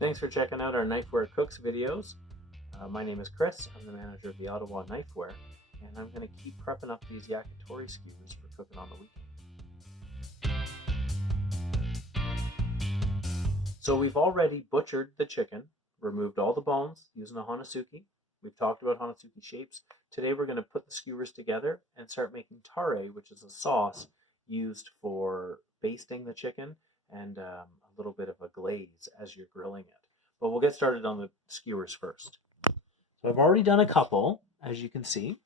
Thanks for checking out our Knifewear Cooks videos. My name is Chris. I'm the manager of the Ottawa Knifewear, and I'm going to keep prepping up these Yakitori skewers for cooking on the weekend. So we've already butchered the chicken, removed all the bones using a Honesuki. We've talked about Honesuki shapes. Today we're going to put the skewers together and start making tare, which is a sauce used for basting the chicken and a little bit of a glaze as you're grilling it. But we'll get started on the skewers first. So I've already done a couple, as you can see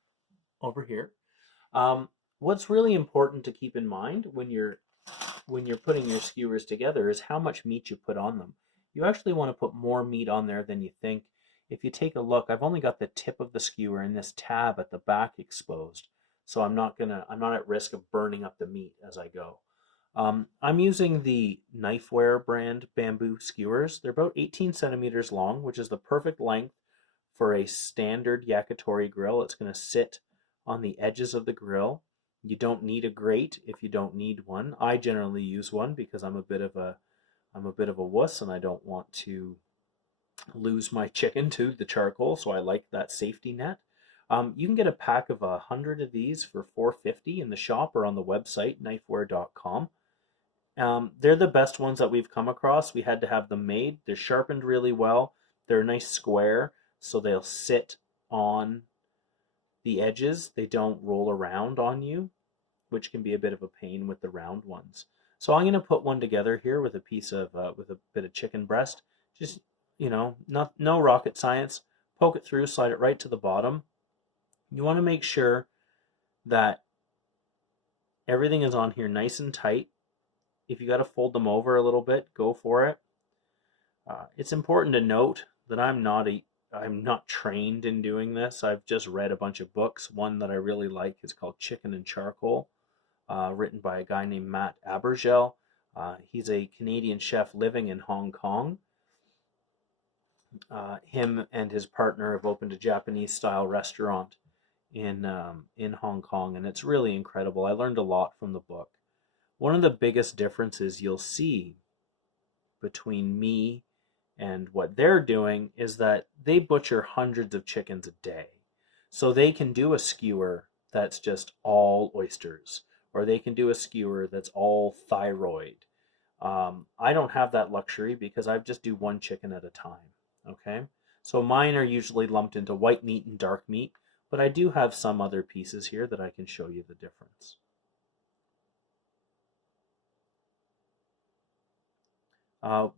over here. What's really important to keep in mind when you're putting your skewers together is how much meat you put on them. You actually want to put more meat on there than you think. If you take a look, I've only got the tip of the skewer and this tab at the back exposed, so I'm not at risk of burning up the meat as I go. I'm using the Knifewear brand bamboo skewers. They're about 18 centimeters long, which is the perfect length for a standard yakitori grill. It's going to sit on the edges of the grill. You don't need a grate if you don't need one. I generally use one because I'm a bit of a wuss and I don't want to lose my chicken to the charcoal, so I like that safety net. You can get a pack of 100 of these for $4.50 in the shop or on the website knifewear.com. They're the best ones that we've come across. We had to have them made. They're sharpened really well. They're a nice square, so they'll sit on the edges. They don't roll around on you, which can be a bit of a pain with the round ones. So I'm going to put one together here with a piece of with a bit of chicken breast. Just, no rocket science. Poke it through, slide it right to the bottom. You want to make sure that everything is on here nice and tight. If you got to fold them over a little bit, go for it. It's important to note that I'm not trained in doing this. I've just read a bunch of books. One that I really like is called Chicken and Charcoal, written by a guy named Matt Abergel. He's a Canadian chef living in Hong Kong. Him and his partner have opened a Japanese-style restaurant in Hong Kong, and it's really incredible. I learned a lot from the book. One of the biggest differences you'll see between me and what they're doing is that they butcher hundreds of chickens a day. So they can do a skewer that's just all oysters, or they can do a skewer that's all thyroid. I don't have that luxury because I just do one chicken at a time. Okay, so mine are usually lumped into white meat and dark meat, but I do have some other pieces here that I can show you the difference.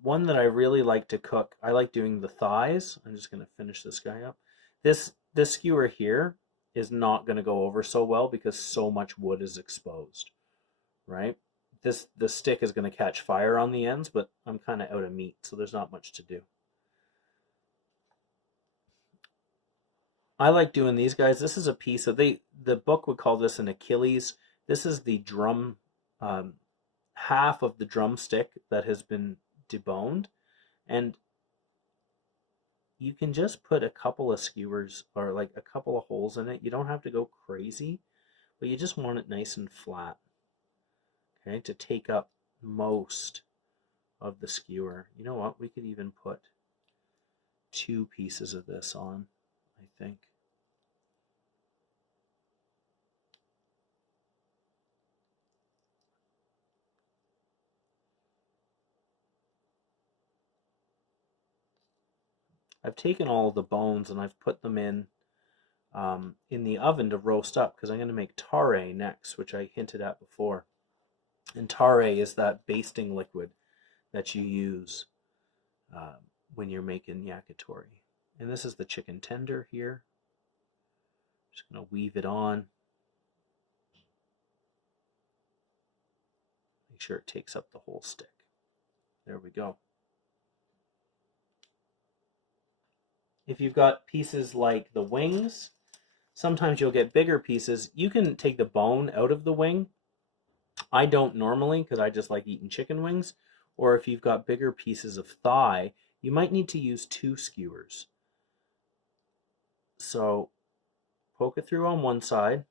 One that I really like to cook, I like doing the thighs. I'm just going to finish this guy up. This skewer here is not going to go over so well because so much wood is exposed, right? The stick is going to catch fire on the ends, but I'm kind of out of meat, so there's not much to do. I like doing these guys. This is a piece of the book would call this an Achilles. This is the drum, half of the drumstick that has been deboned, and you can just put a couple of skewers or like a couple of holes in it. You don't have to go crazy, but you just want it nice and flat, okay, to take up most of the skewer. You know what? We could even put 2 pieces of this on, I think. I've taken all of the bones and I've put them in the oven to roast up because I'm going to make tare next, which I hinted at before. And tare is that basting liquid that you use when you're making yakitori. And this is the chicken tender here. Just going to weave it on. Make sure it takes up the whole stick. There we go. If you've got pieces like the wings, sometimes you'll get bigger pieces. You can take the bone out of the wing. I don't normally because I just like eating chicken wings. Or if you've got bigger pieces of thigh, you might need to use 2 skewers. So poke it through on one side,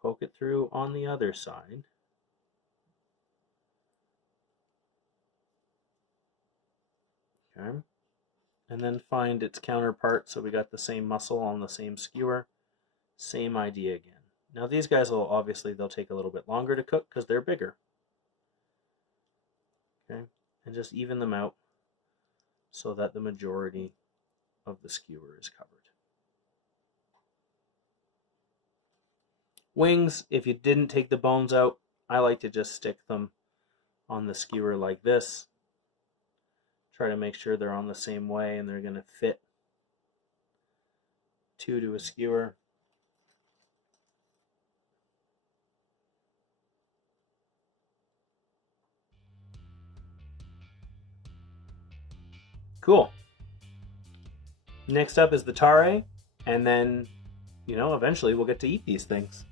poke it through on the other side. Okay. And then find its counterpart. So we got the same muscle on the same skewer. Same idea again. Now these guys will obviously, they'll take a little bit longer to cook because they're bigger. Okay. And just even them out so that the majority of the skewer is covered. Wings, if you didn't take the bones out, I like to just stick them on the skewer like this. Try to make sure they're on the same way and they're going to fit 2 to a skewer. Cool. Next up is the tare, and then, eventually we'll get to eat these things.